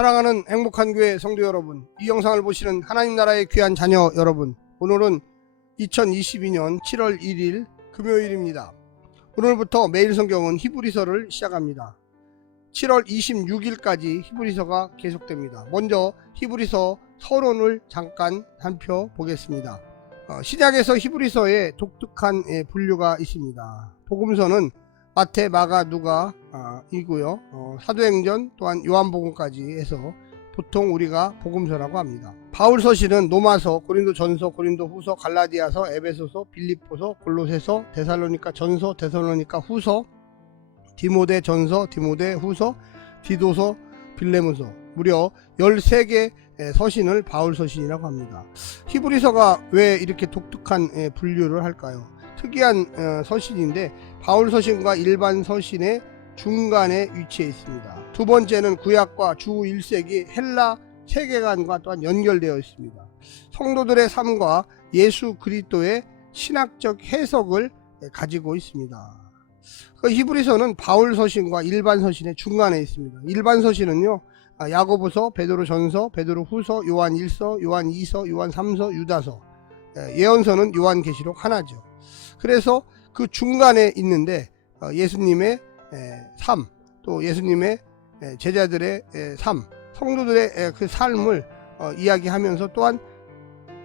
사랑하는 행복한 교회 성도 여러분, 이 영상을 보시는 하나님 나라의 귀한 자녀 여러분, 오늘은 2022년 7월 1일 금요일입니다. 오늘부터 매일 성경은 히브리서를 시작합니다. 7월 26일까지 히브리서가 계속됩니다. 먼저 히브리서 서론을 잠깐 살펴보겠습니다. 시작에서 히브리서에 독특한 분류가 있습니다. 복음서는 마태, 마가, 누가 이고요. 사도행전 또한 요한복음까지 해서 보통 우리가 복음서라고 합니다. 바울 서신은 로마서, 고린도전서, 고린도후서, 갈라디아서, 에베소서, 빌립보서, 골로새서, 데살로니가 전서, 데살로니가 후서, 디모데 전서, 디모데 후서, 디도서, 빌레몬서, 무려 13개 서신을 바울 서신이라고 합니다. 히브리서가 왜 이렇게 독특한 분류를 할까요? 특이한 서신인데 바울 서신과 일반 서신의 중간에 위치해 있습니다. 두 번째는 구약과 주 1세기 헬라 세계관과 또한 연결되어 있습니다. 성도들의 삶과 예수 그리스도의 신학적 해석을 가지고 있습니다. 히브리서는 바울 서신과 일반 서신의 중간에 있습니다. 일반 서신은요, 야고보서, 베드로전서, 베드로후서, 요한 1서, 요한 2서, 요한 3서, 유다서, 예언서는 요한계시록 하나죠. 그래서 그 중간에 있는데 예수님의 삶, 또 예수님의 제자들의 삶, 성도들의 그 삶을 이야기하면서 또한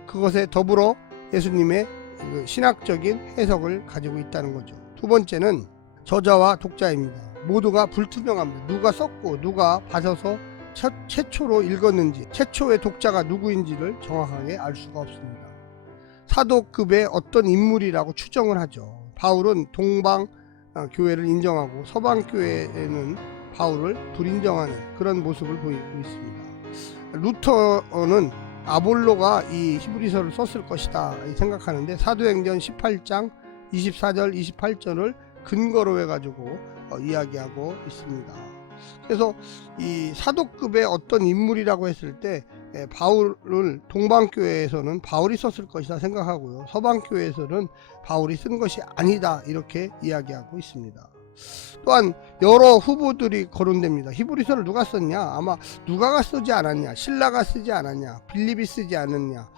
그것에 더불어 예수님의 그 신학적인 해석을 가지고 있다는 거죠. 두 번째는 저자와 독자입니다. 모두가 불투명합니다. 누가 썼고 누가 받아서 최초로 읽었는지, 최초의 독자가 누구인지를 정확하게 알 수가 없습니다. 사도급의 어떤 인물이라고 추정을 하죠. 바울은 동방 교회를 인정하고 서방 교회에는 바울을 불인정하는 그런 모습을 보이고 있습니다. 루터는 아볼로가 이 히브리서를 썼을 것이다 생각하는데 사도행전 18장 24절 28절을 근거로 해가지고 이야기하고 있습니다. 그래서 이 사도급의 어떤 인물이라고 했을 때 바울을 동방교회에서는 바울이 썼을 것이다 생각하고요, 서방교회에서는 바울이 쓴 것이 아니다 이렇게 이야기하고 있습니다. 또한 여러 후보들이 거론됩니다. 히브리서를 누가 썼냐? 아마 누가가 쓰지 않았냐, 신라가 쓰지 않았냐, 빌립이 쓰지 않았냐,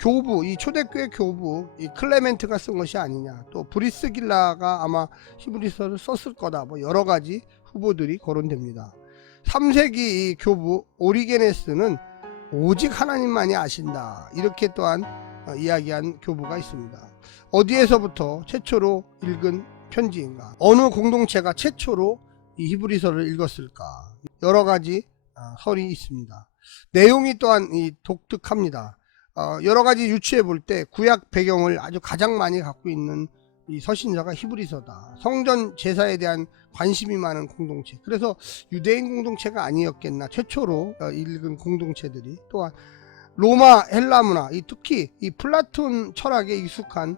교부, 이 초대교회 교부 이 클레멘트가 쓴 것이 아니냐, 또 브리스길라가 아마 히브리서를 썼을 거다, 뭐 여러 가지 후보들이 거론됩니다. 3세기 이 교부 오리게네스는 오직 하나님만이 아신다 이렇게 또한 이야기한 교부가 있습니다. 어디에서부터 최초로 읽은 편지인가? 어느 공동체가 최초로 이 히브리서를 읽었을까? 여러 가지 설이 있습니다. 내용이 또한 독특합니다. 여러 가지 유추해 볼 때 구약 배경을 아주 가장 많이 갖고 있는 이 서신서가 히브리서다. 성전 제사에 대한 관심이 많은 공동체, 그래서 유대인 공동체가 아니었겠나, 최초로 읽은 공동체들이. 또한 로마 헬라 문화, 특히 이 플라톤 철학에 익숙한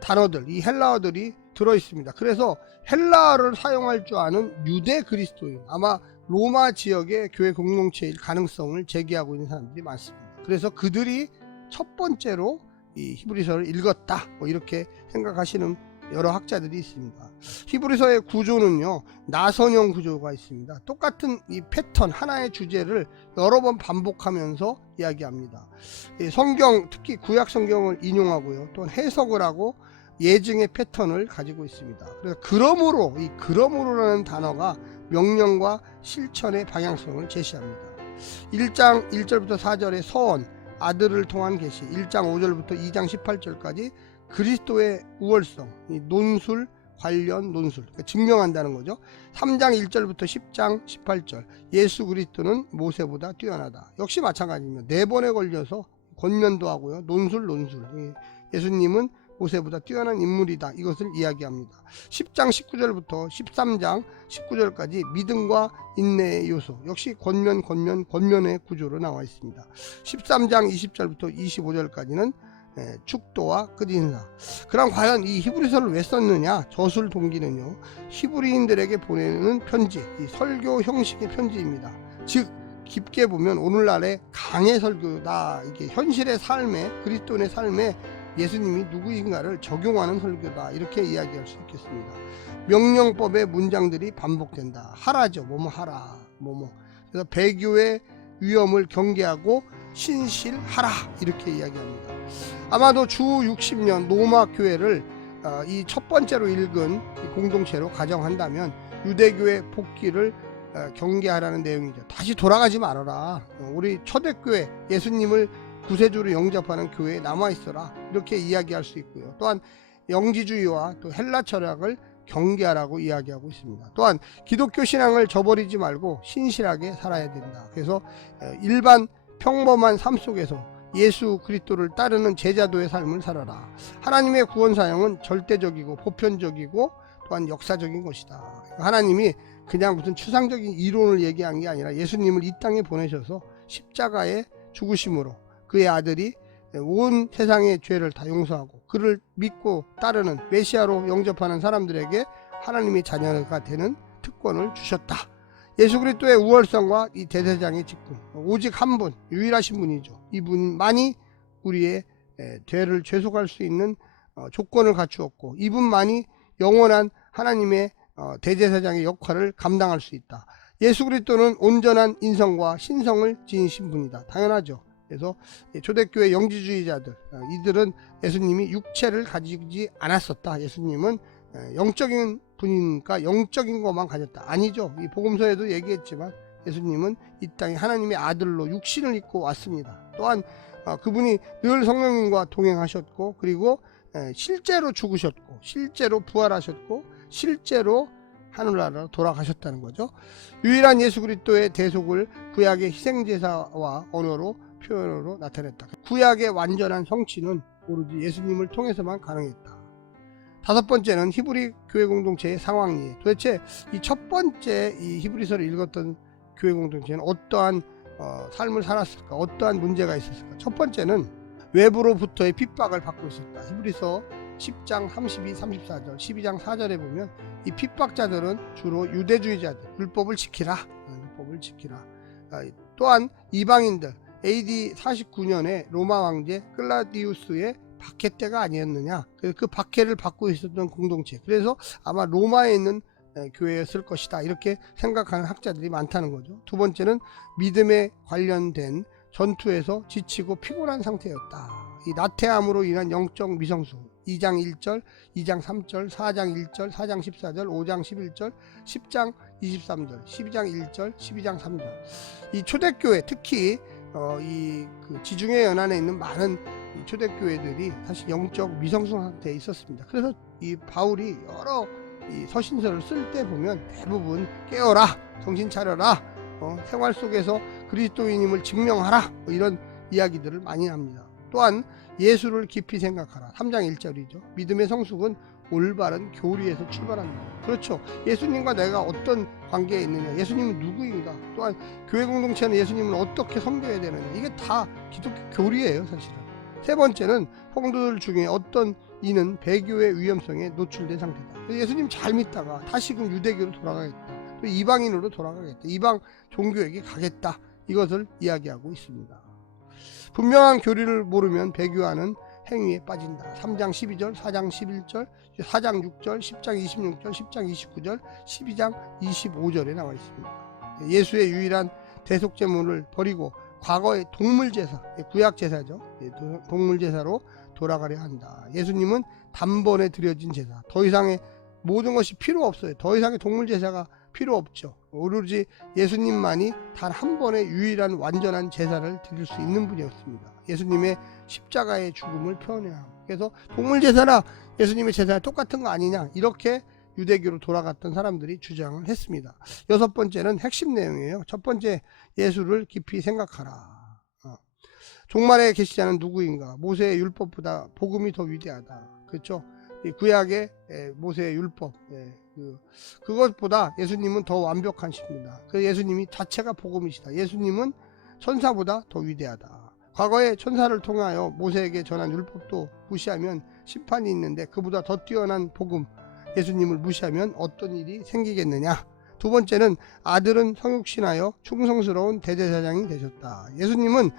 단어들, 이 헬라어들이 들어있습니다. 그래서 헬라어를 사용할 줄 아는 유대 그리스도인, 아마 로마 지역의 교회 공동체일 가능성을 제기하고 있는 사람들이 많습니다. 그래서 그들이 첫 번째로 이 히브리서를 읽었다, 뭐 이렇게 생각하시는 여러 학자들이 있습니다. 히브리서의 구조는요, 나선형 구조가 있습니다. 똑같은 이 패턴, 하나의 주제를 여러 번 반복하면서 이야기합니다. 성경, 특히 구약 성경을 인용하고요, 또 해석을 하고 예증의 패턴을 가지고 있습니다. 그래서 그러므로, 이 그러므로라는 단어가 명령과 실천의 방향성을 제시합니다. 1장 1절부터 4절의 서원, 아들을 통한 계시, 1장 5절부터 2장 18절까지 그리스도의 우월성, 이 논술, 관련 논술, 그러니까 증명한다는 거죠. 3장 1절부터 10장 18절, 예수 그리스도는 모세보다 뛰어나다. 역시 마찬가지입니다. 4번에 걸려서 권면도 하고요, 논술, 예수님은 모세보다 뛰어난 인물이다, 이것을 이야기합니다. 10장 19절부터 13장 19절까지 믿음과 인내의 요소, 역시 권면의 구조로 나와 있습니다. 13장 20절부터 25절까지는 축도와 끝인사. 그럼 과연 이 히브리서를 왜 썼느냐? 저술 동기는요, 히브리인들에게 보내는 편지, 이 설교 형식의 편지입니다. 즉 깊게 보면 오늘날의 강해 설교다, 이게 현실의 삶에, 그리스도인의 삶에 예수님이 누구인가를 적용하는 설교다, 이렇게 이야기할 수 있겠습니다. 명령법의 문장들이 반복된다. 하라죠. 뭐뭐 하라, 뭐뭐. 그래서 배교의 위험을 경계하고 신실하라 이렇게 이야기합니다. 아마도 주 60년 로마 교회를 이 첫 번째로 읽은 이 공동체로 가정한다면 유대교의 복귀를 경계하라는 내용이죠. 다시 돌아가지 말아라. 우리 초대교회 예수님을 구세주로 영접하는 교회에 남아있어라 이렇게 이야기할 수 있고요. 또한 영지주의와 또 헬라 철학을 경계하라고 이야기하고 있습니다. 또한 기독교 신앙을 저버리지 말고 신실하게 살아야 된다. 그래서 일반 평범한 삶 속에서 예수 그리스도를 따르는 제자도의 삶을 살아라. 하나님의 구원 사역은 절대적이고 보편적이고 또한 역사적인 것이다. 하나님이 그냥 무슨 추상적인 이론을 얘기한 게 아니라 예수님을 이 땅에 보내셔서 십자가의 죽으심으로 그의 아들이 온 세상의 죄를 다 용서하고 그를 믿고 따르는 메시아로 영접하는 사람들에게 하나님의 자녀가 되는 특권을 주셨다. 예수 그리스도의 우월성과 이 대제사장의 직분, 오직 한 분, 유일하신 분이죠. 이분만이 우리의 죄를 죄속할 수 있는 조건을 갖추었고 이분만이 영원한 하나님의 대제사장의 역할을 감당할 수 있다. 예수 그리스도는 온전한 인성과 신성을 지니신 분이다. 당연하죠. 그래서 초대교회 영지주의자들, 이들은 예수님이 육체를 가지지 않았었다. 예수님은 영적인 분이니까 영적인 것만 가졌다. 아니죠. 이 복음서에도 얘기했지만 예수님은 이 땅에 하나님의 아들로 육신을 입고 왔습니다. 또한 그분이 늘 성령님과 동행하셨고 그리고 실제로 죽으셨고 실제로 부활하셨고 실제로 하늘나라로 돌아가셨다는 거죠. 유일한 예수 그리스도의 대속을 구약의 희생제사와 언어로 표현으로 나타냈다. 구약의 완전한 성취는 오로지 예수님을 통해서만 가능했다. 다섯 번째는 히브리 교회 공동체의 상황이에요. 도대체 이 첫 번째 이 히브리서를 읽었던 교회 공동체는 어떠한 삶을 살았을까? 어떠한 문제가 있었을까? 첫 번째는 외부로부터의 핍박을 받고 있었다. 히브리서 10장 32, 34절, 12장 4절에 보면 이 핍박자들은 주로 유대주의자들, 율법을 지키라. 율법을 지키라. 또한 이방인들, AD 49년에 로마 황제 클라디우스의 박해 때가 아니었느냐. 그 박해를 받고 있었던 공동체. 그래서 아마 로마에 있는 교회였을 것이다. 이렇게 생각하는 학자들이 많다는 거죠. 두 번째는 믿음에 관련된 전투에서 지치고 피곤한 상태였다. 이 나태함으로 인한 영적 미성숙. 2장 1절, 2장 3절, 4장 1절, 4장 14절, 5장 11절, 10장 23절, 12장 1절, 12장 3절. 이 초대교회, 특히 그 지중해 연안에 있는 많은 이 초대교회들이 사실 영적 미성숙 상태에 있었습니다. 그래서 이 바울이 여러 이 서신서를 쓸 때 보면 대부분 깨어라, 정신 차려라, 생활 속에서 그리스도인임을 증명하라, 이런 이야기들을 많이 합니다. 또한 예수를 깊이 생각하라. 3장 1절이죠. 믿음의 성숙은 올바른 교리에서 출발한다. 그렇죠. 예수님과 내가 어떤 관계에 있느냐, 예수님은 누구인가, 또한 교회 공동체는 예수님을 어떻게 섬겨야 되느냐, 이게 다 기독교 교리예요. 사실은. 세 번째는 성도들 중에 어떤 이는 배교의 위험성에 노출된 상태다. 예수님 잘 믿다가 다시금 유대교로 돌아가겠다, 또 이방인으로 돌아가겠다, 이방 종교에게 가겠다, 이것을 이야기하고 있습니다. 분명한 교리를 모르면 배교하는 행위에 빠진다. 3장 12절, 4장 11절, 4장 6절, 10장 26절, 10장 29절, 12장 25절에 나와 있습니다. 예수의 유일한 대속제물을 버리고 과거의 동물제사, 구약제사죠. 동물제사로 돌아가려 한다. 예수님은 단번에 드려진 제사, 더 이상의 모든 것이 필요 없어요. 더 이상의 동물제사가 필요 없죠. 오로지 예수님만이 단 한 번의 유일한 완전한 제사를 드릴 수 있는 분이었습니다. 예수님의 십자가의 죽음을 표현해야 합니다. 그래서 동물제사나 예수님의 제사가 똑같은 거 아니냐, 이렇게 유대교로 돌아갔던 사람들이 주장을 했습니다. 여섯 번째는 핵심 내용이에요. 첫 번째, 예수를 깊이 생각하라. 종말의 계시자는 누구인가? 모세의 율법보다 복음이 더 위대하다. 그렇죠? 이 구약의 모세의 율법, 그것보다 예수님은 더 완벽하십니다. 그 예수님이 자체가 복음이시다. 예수님은 천사보다 더 위대하다. 과거에 천사를 통하여 모세에게 전한 율법도 무시하면 심판이 있는데, 그보다 더 뛰어난 복음, 예수님을 무시하면 어떤 일이 생기겠느냐. 두 번째는 아들은 성육신하여 충성스러운 대제사장이 되셨다. 예수님은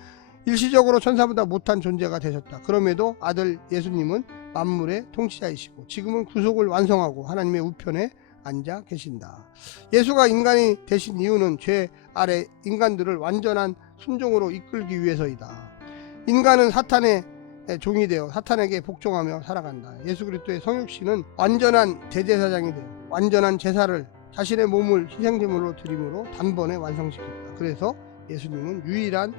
일시적으로 천사보다 못한 존재가 되셨다. 그럼에도 아들 예수님은 만물의 통치자이시고 지금은 구속을 완성하고 하나님의 우편에 앉아 계신다. 예수가 인간이 되신 이유는 죄 아래 인간들을 완전한 순종으로 이끌기 위해서이다. 인간은 사탄의 종이 되어 사탄에게 복종하며 살아간다. 예수 그리스도의 성육신은 완전한 대제사장이 되어 완전한 제사를 자신의 몸을 희생제물로 드림으로 단번에 완성시켰다. 그래서 예수님은 유일한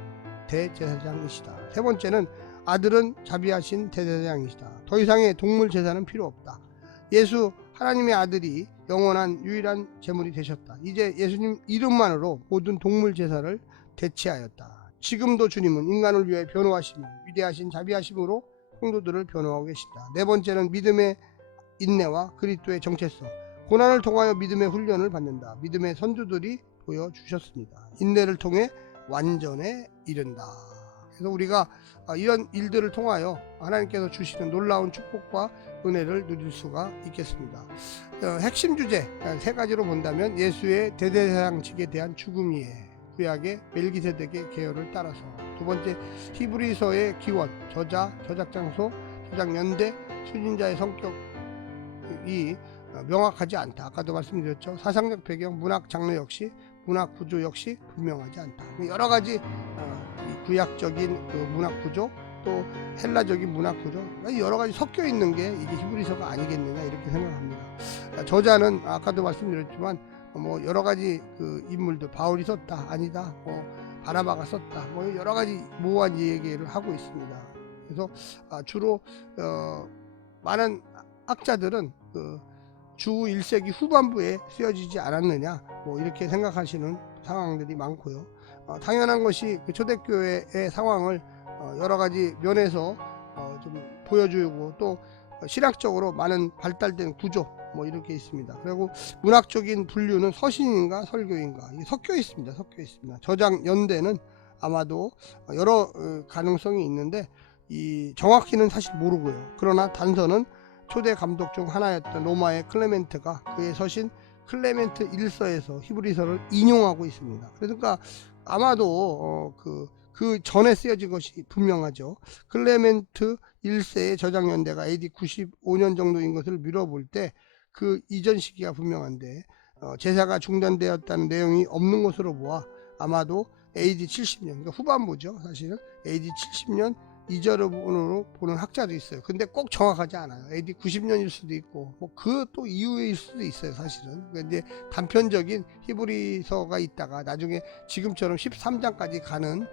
대제사장이시다. 세 번째는 아들은 자비하신 대제사장이시다. 더 이상의 동물 제사는 필요 없다. 예수 하나님의 아들이 영원한 유일한 제물이 되셨다. 이제 예수님 이름만으로 모든 동물 제사를 대체하였다. 지금도 주님은 인간을 위해 변호하시며 위대하신 자비하심으로 성도들을 변호하고 계시다. 네 번째는 믿음의 인내와 그리스도의 정체성. 고난을 통하여 믿음의 훈련을 받는다. 믿음의 선두들이 보여주셨습니다. 인내를 통해 완전에 이른다. 그래서 우리가 이런 일들을 통하여 하나님께서 주시는 놀라운 축복과 은혜를 누릴 수가 있겠습니다. 핵심 주제 세 가지로 본다면 예수의 대제사장직에 대한 죽음이에 구약의 멜기세덱의 계열을 따라서, 두 번째 히브리서의 기원, 저자, 저작 장소, 저작 연대, 수진자의 성격이 명확하지 않다. 아까도 말씀드렸죠. 사상적 배경, 문학 장르 역시, 문학 구조 역시 분명하지 않다. 여러 가지 구약적인 그 문학 구조, 또 헬라적인 문학 구조, 여러 가지 섞여 있는 게 이게 히브리서가 아니겠느냐 이렇게 생각합니다. 저자는 아까도 말씀드렸지만 뭐 여러 가지 그 인물들, 바울이 썼다, 아니다, 바나바가 썼다, 뭐 여러 가지 모호한 얘기를 하고 있습니다. 그래서 주로 많은 학자들은 주 1세기 후반부에 쓰여지지 않았느냐 뭐 이렇게 생각하시는 상황들이 많고요. 당연한 것이 그 초대교회의 상황을 여러 가지 면에서 좀 보여주고, 또 신학적으로 많은 발달된 구조 뭐 이렇게 있습니다. 그리고 문학적인 분류는 서신인가 설교인가 섞여 있습니다. 저작 연대는 아마도 여러 가능성이 있는데 정확히는 사실 모르고요. 그러나 단서는 초대 감독 중 하나였던 로마의 클레멘트가 그의 서신 클레멘트 1서에서 히브리서를 인용하고 있습니다. 그러니까 아마도 그 전에 쓰여진 것이 분명하죠. 클레멘트 1세의 저작 연대가 AD 95년 정도인 것을 미뤄볼 때 그 이전 시기가 분명한데 제사가 중단되었다는 내용이 없는 것으로 보아 아마도 AD 70년, 그러니까 후반부죠. 사실은 AD 70년 이전으로 보는 학자도 있어요. 근데 꼭 정확하지 않아요. AD 90년일 수도 있고 뭐 그 또 이후일 수도 있어요. 사실은. 그러니까 이제 단편적인 히브리서가 있다가 나중에 지금처럼 13장까지 가는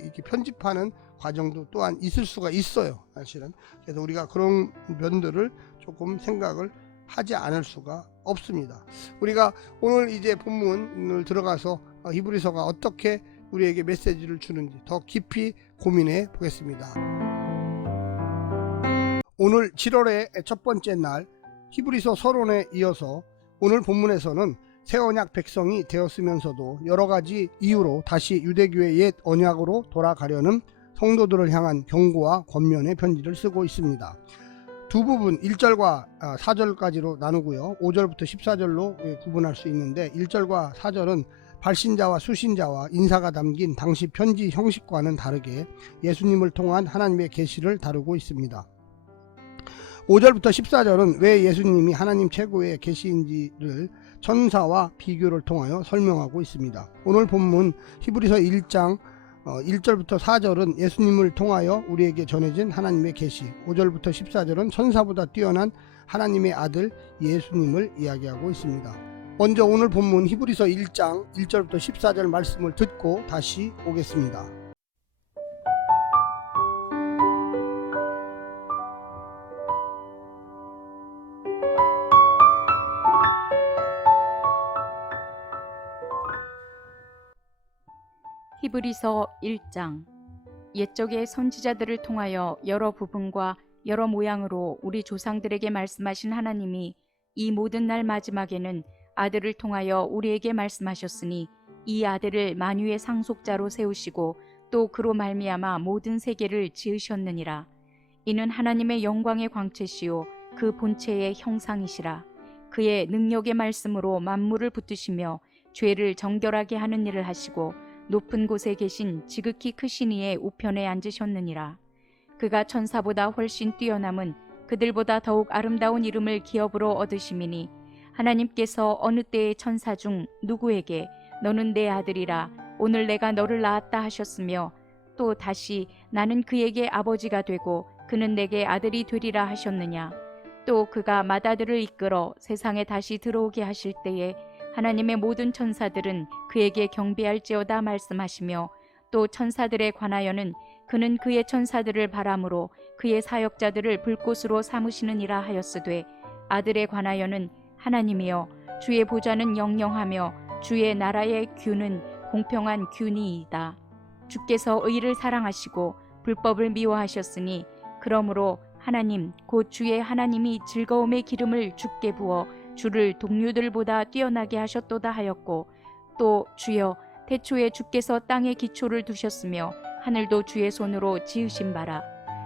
이렇게 편집하는 과정도 또한 있을 수가 있어요. 사실은. 그래서 우리가 그런 면들을 조금 생각을 하지 않을 수가 없습니다. 우리가 오늘 이제 본문을 들어가서 히브리서가 어떻게 우리에게 메시지를 주는지 더 깊이 고민해 보겠습니다. 오늘 7월의 첫 번째 날 히브리서 서론에 이어서 오늘 본문에서는 새 언약 백성이 되었으면서도 여러 가지 이유로 다시 유대교의 옛 언약으로 돌아가려는 성도들을 향한 경고와 권면의 편지를 쓰고 있습니다. 두 부분 1절과 4절까지로 나누고요. 5절부터 14절로 구분할 수 있는데 1절과 4절은 발신자와 수신자와 인사가 담긴 당시 편지 형식과는 다르게 예수님을 통한 하나님의 계시를 다루고 있습니다. 5절부터 14절은 왜 예수님이 하나님 최고의 계시인지를 천사와 비교를 통하여 설명하고 있습니다. 오늘 본문 히브리서 1장 1절부터 4절은 예수님을 통하여 우리에게 전해진 하나님의 계시, 5절부터 14절은 천사보다 뛰어난 하나님의 아들 예수님을 이야기하고 있습니다. 먼저 오늘 본문 히브리서 1장 1절부터 14절 말씀을 듣고 다시 오겠습니다. 히브리서 1장. 옛적의 선지자들을 통하여 여러 부분과 여러 모양으로 우리 조상들에게 말씀하신 하나님이 이 모든 날 마지막에는 아들을 통하여 우리에게 말씀하셨으니 이 아들을 만유의 상속자로 세우시고 또 그로 말미암아 모든 세계를 지으셨느니라. 이는 하나님의 영광의 광채시요 그 본체의 형상이시라. 그의 능력의 말씀으로 만물을 붙드시며 죄를 정결하게 하는 일을 하시고 높은 곳에 계신 지극히 크신 이의 우편에 앉으셨느니라. 그가 천사보다 훨씬 뛰어남은 그들보다 더욱 아름다운 이름을 기업으로 얻으심이니 하나님께서 어느 때의 천사 중 누구에게 너는 내 아들이라 오늘 내가 너를 낳았다 하셨으며 또 다시 나는 그에게 아버지가 되고 그는 내게 아들이 되리라 하셨느냐. 또 그가 맏아들을 이끌어 세상에 다시 들어오게 하실 때에 하나님의 모든 천사들은 그에게 경배할지어다 말씀하시며 또 천사들에 관하여는 그는 그의 천사들을 바람으로 그의 사역자들을 불꽃으로 삼으시느니라 하였으되 아들에 관하여는 하나님이여 주의 보좌는 영영하며 주의 나라의 규는 공평한 규니이다. 주께서 의를 사랑하시고 불법을 미워하셨으니 그러므로 하나님 곧 주의 하나님이 즐거움의 기름을 주께 부어 주를 동류들보다 뛰어나게 하셨도다 하였고 또 주여 태초에 주께서 땅에 기초를 두셨으며 하늘도 주의 손으로 지으신 바라.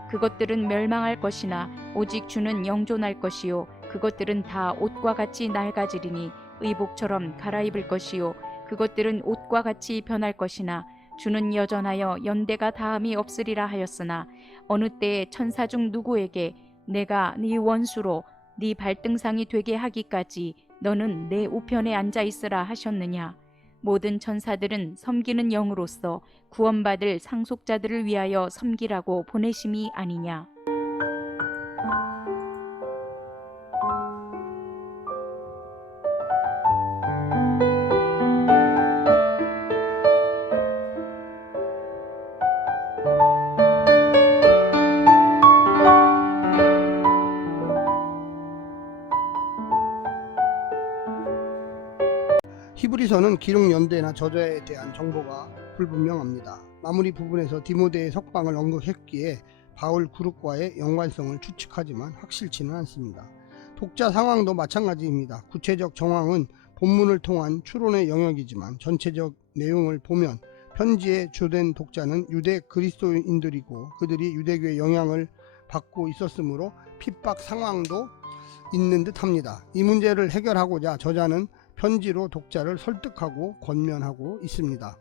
그것들은 멸망할 것이나 오직 주는 영존할 것이요 그것들은 다 옷과 같이 낡아지리니 의복처럼 갈아입을 것이요 그것들은 옷과 같이 변할 것이나 주는 여전하여 연대가 다함이 없으리라 하였으나 어느 때에 천사 중 누구에게 내가 네 원수로 네 발등상이 되게 하기까지 너는 내 우편에 앉아 있으라 하셨느냐. 모든 천사들은 섬기는 영으로서 구원받을 상속자들을 위하여 섬기라고 보내심이 아니냐. 히브리서는 기록 연대나 저자에 대한 정보가 불분명합니다. 마무리 부분에서 디모데의 석방을 언급했기에 바울 그룹과의 연관성을 추측하지만 확실치는 않습니다. 독자 상황도 마찬가지입니다. 구체적 정황은 본문을 통한 추론의 영역이지만 전체적 내용을 보면 편지의 주된 독자는 유대 그리스도인들이고 그들이 유대교의 영향을 받고 있었으므로 핍박 상황도 있는 듯합니다. 이 문제를 해결하고자 저자는 편지로 독자를 설득하고 권면하고 있습니다.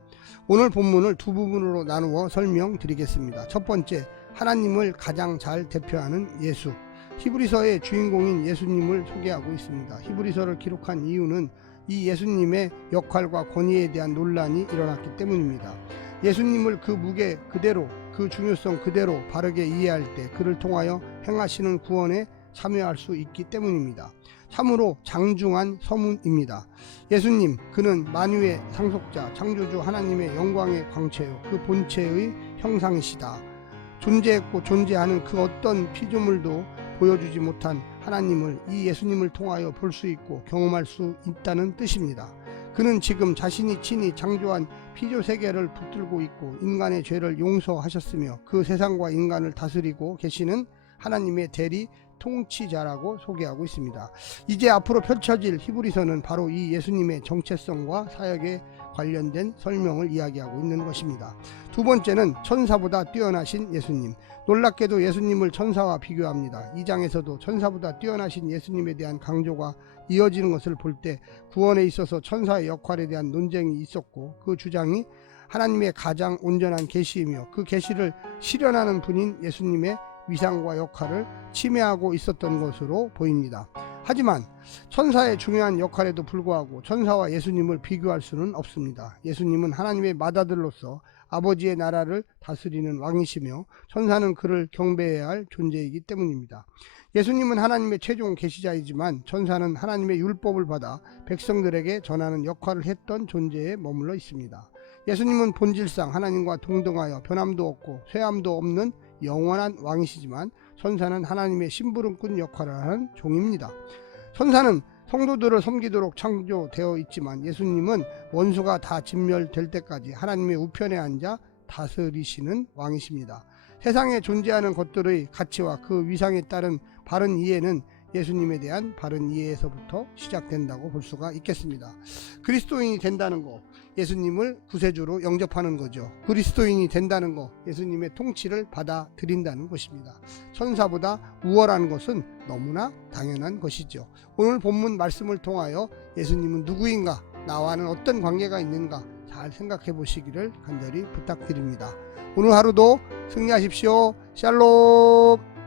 오늘 본문을 두 부분으로 나누어 설명드리겠습니다. 첫 번째, 하나님을 가장 잘 대표하는 예수. 히브리서의 주인공인 예수님을 소개하고 있습니다. 히브리서를 기록한 이유는 이 예수님의 역할과 권위에 대한 논란이 일어났기 때문입니다. 예수님을 그 무게 그대로, 그 중요성 그대로 바르게 이해할 때 그를 통하여 행하시는 구원에 참여할 수 있기 때문입니다. 참으로 장중한 서문입니다. 예수님, 그는 만유의 상속자, 창조주 하나님의 영광의 광채요 그 본체의 형상이시다. 존재했고 존재하는 그 어떤 피조물도 보여주지 못한 하나님을 이 예수님을 통하여 볼 수 있고 경험할 수 있다는 뜻입니다. 그는 지금 자신이 친히 창조한 피조 세계를 붙들고 있고 인간의 죄를 용서하셨으며 그 세상과 인간을 다스리고 계시는 하나님의 대리 통치자라고 소개하고 있습니다. 이제 앞으로 펼쳐질 히브리서는 바로 이 예수님의 정체성과 사역에 관련된 설명을 이야기하고 있는 것입니다. 두 번째는 천사보다 뛰어나신 예수님. 놀랍게도 예수님을 천사와 비교합니다. 이 장에서도 천사보다 뛰어나신 예수님에 대한 강조가 이어지는 것을 볼 때 구원에 있어서 천사의 역할에 대한 논쟁이 있었고 그 주장이 하나님의 가장 온전한 계시이며 그 계시를 실현하는 분인 예수님의 위상과 역할을 침해하고 있었던 것으로 보입니다. 하지만 천사의 중요한 역할에도 불구하고 천사와 예수님을 비교할 수는 없습니다. 예수님은 하나님의 맏아들로서 아버지의 나라를 다스리는 왕이시며 천사는 그를 경배해야 할 존재이기 때문입니다. 예수님은 하나님의 최종 계시자이지만 천사는 하나님의 율법을 받아 백성들에게 전하는 역할을 했던 존재에 머물러 있습니다. 예수님은 본질상 하나님과 동등하여 변함도 없고 쇠함도 없는 영원한 왕이시지만 천사는 하나님의 심부름꾼 역할을 하는 종입니다. 천사는 성도들을 섬기도록 창조되어 있지만 예수님은 원수가 다 진멸될 때까지 하나님의 우편에 앉아 다스리시는 왕이십니다. 세상에 존재하는 것들의 가치와 그 위상에 따른 바른 이해는 예수님에 대한 바른 이해에서부터 시작된다고 볼 수가 있겠습니다. 그리스도인이 된다는 거, 예수님을 구세주로 영접하는 거죠. 그리스도인이 된다는 거, 예수님의 통치를 받아들인다는 것입니다. 천사보다 우월한 것은 너무나 당연한 것이죠. 오늘 본문 말씀을 통하여 예수님은 누구인가, 나와는 어떤 관계가 있는가 잘 생각해 보시기를 간절히 부탁드립니다. 오늘 하루도 승리하십시오. 샬롬.